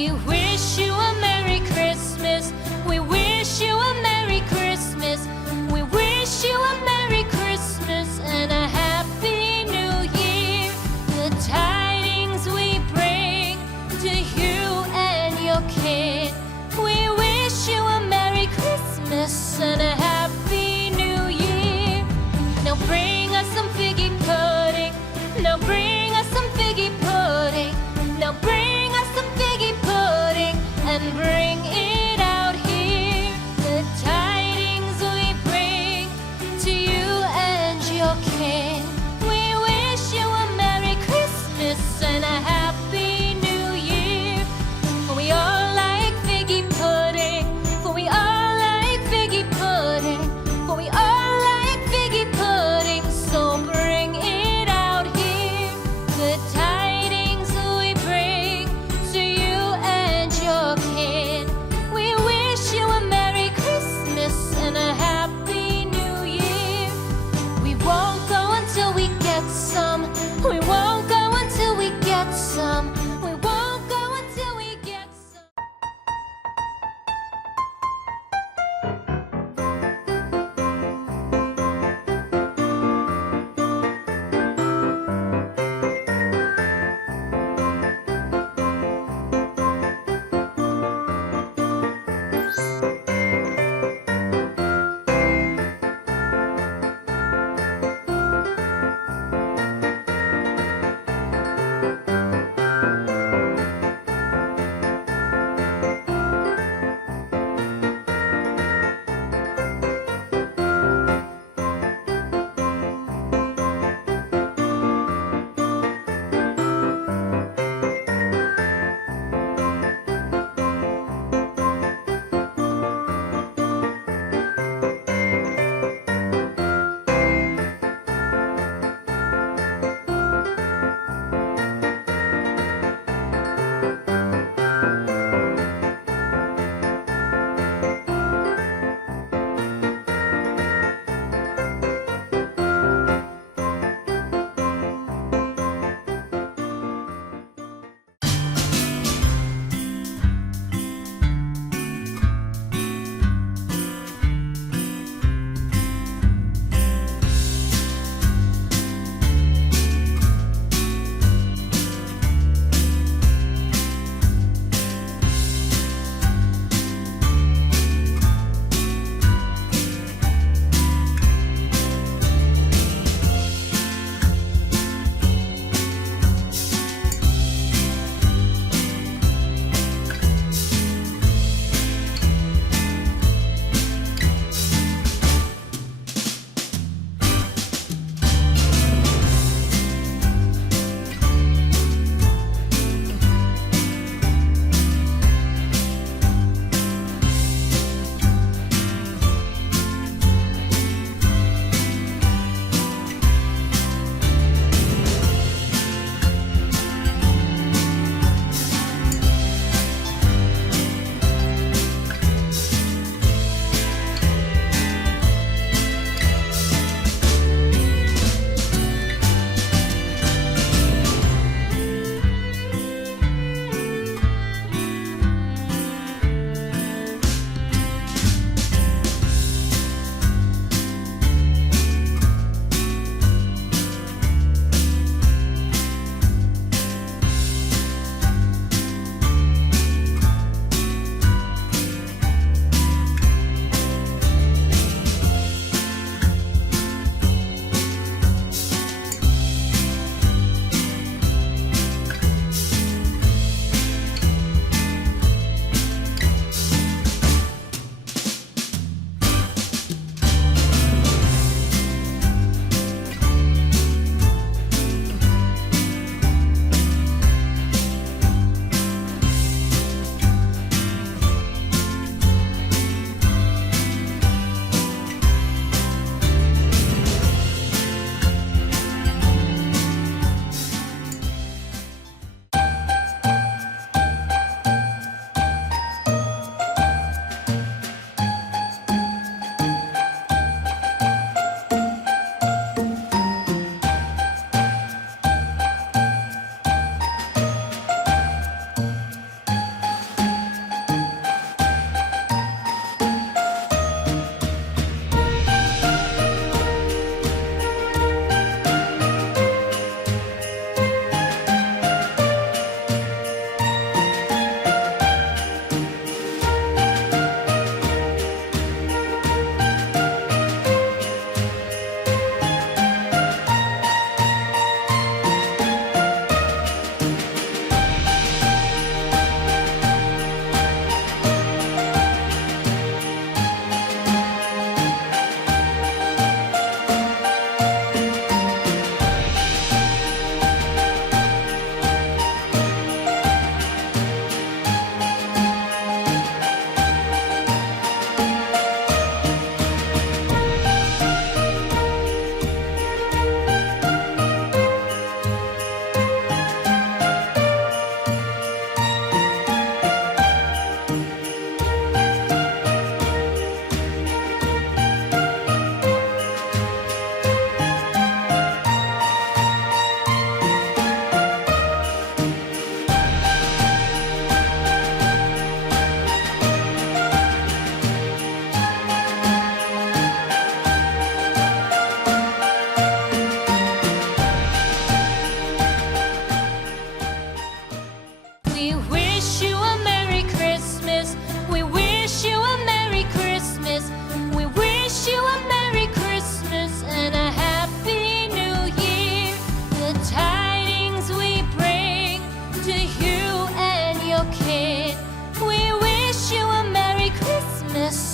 We wish you a Merry Christmas. We wish you a Merry Christmas. We wish you a Merry Christmas and a Happy New Year. The tidings we bring to you and your kin. We wish you a Merry Christmas and a Happy New Year. Now bring us some figgy pudding. Now bring us some figgy pudding. Now bring us some figgy pudding and bring it out here. The tidings we bring to you and your kin. We wish you a Merry Christmas and a Happy New Year. For we all like figgy pudding. For we all like figgy pudding. For we all like figgy pudding. So bring it out here. The tidings we bring to you and your kin.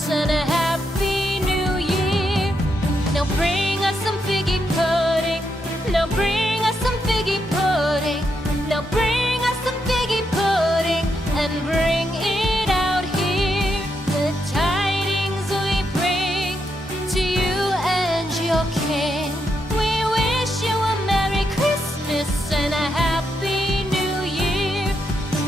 and a happy new year. Now bring us some figgy pudding. Now bring us some figgy pudding. Now bring us some figgy pudding and bring it out here. The tidings we bring to you and your king. We wish you a Merry Christmas and a Happy New Year.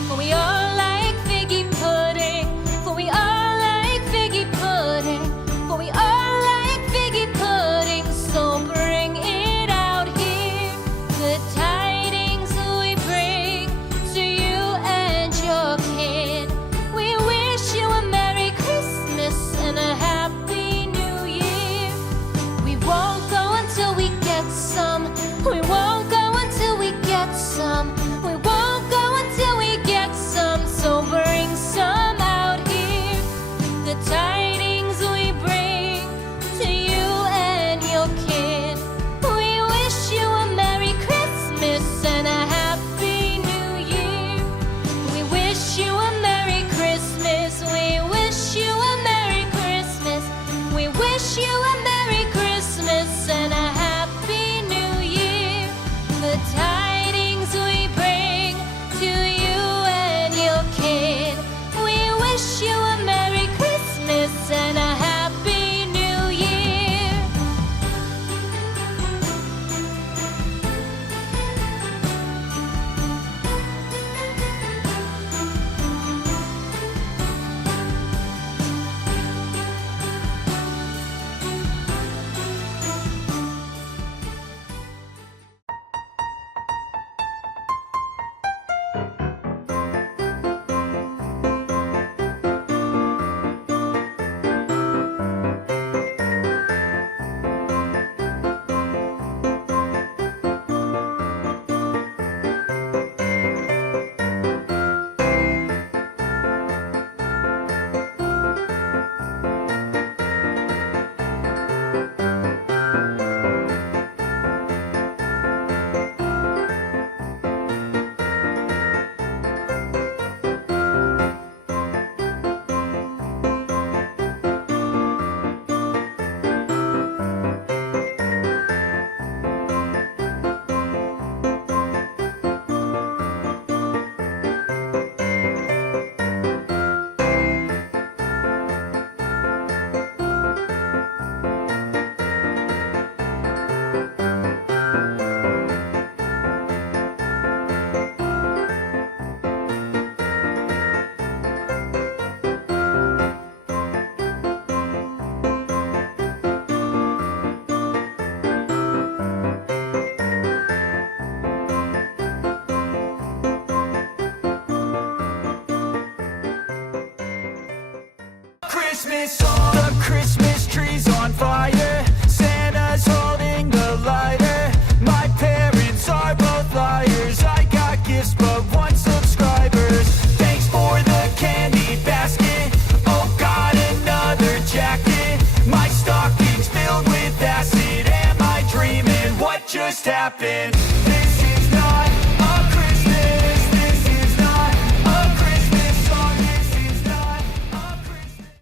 For we all like figgy pudding. For we all like figgy pudding. For we all like figgy pudding. So bring it out here. The tidings we bring to you and your kin. We wish you a Merry Christmas and a Happy New Year. We won't go until we get some. We won't go until we get some. We won't go until we get some. So bring some out here. The tidings we bring to you and your kin. We wish you a Merry Christmas and a Happy New Year. We wish you a Merry Christmas. We wish you a Merry Christmas. We wish you a Merry Christmas and a Happy New Year. The tidings we bring to you and your kin. We wish you a Merry Christmas and a Happy New Year. Christmas on, the Christmas tree's on fire. Santa's holding the lighter. My parents are both liars. I got gifts but one subscribers. Thanks for the candy basket. Oh, got another jacket. My stocking's filled with acid. Am I dreaming? What just happened?